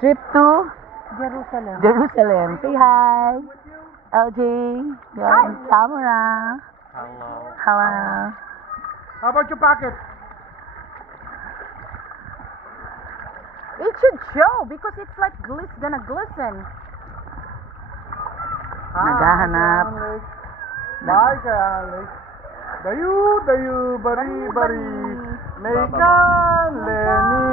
trip to Jerusalem. Jerusalem. Say hi. LJ, you're on camera. Hello. Hello. How about your packet? It should show because it's like gonna glisten. Naghahanap. Bye, Alex. Dayu, bari. Megan, Lenny.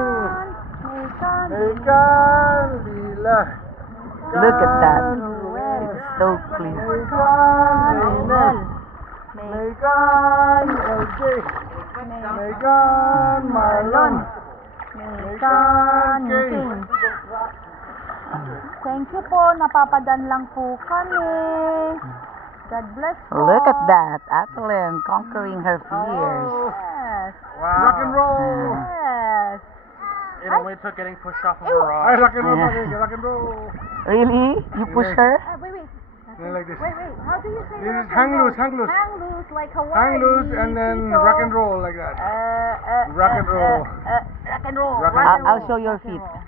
Megan, Lila. Look at that. Ruel. It's so clear. Megan, Megan, LJ. Megan, Marlon. Megan King. Thank you po. Napapadan lang po kami. God bless po. Look at that. Athlon conquering her fears. Yes. Wow. Rock and roll. Yes. It only took getting pushed off of a rock. Rock and roll, rock and roll. Really? You push her? Wait. Like this. Wait. How do you say This rock is and hang roll? loose, hang loose. Hang loose like Hawaii. Hang loose and then people. rock and roll like that. Rock and roll. Rock and roll. Rock and Rock and I'll roll. show your Rock and feet. roll.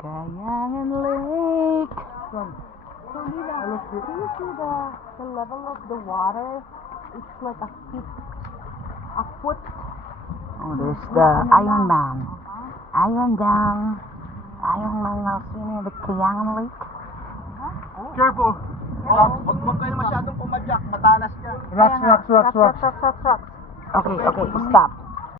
Kayangan Lake. So Lila, do you see the level of the water? It's like a foot. Oh, there's the Iron Man. Iron Man now swimming in the Kayangan Lake. Careful. Huwag kayo masyadong pumadyak, matalas yan. Rocks. Okay, stop.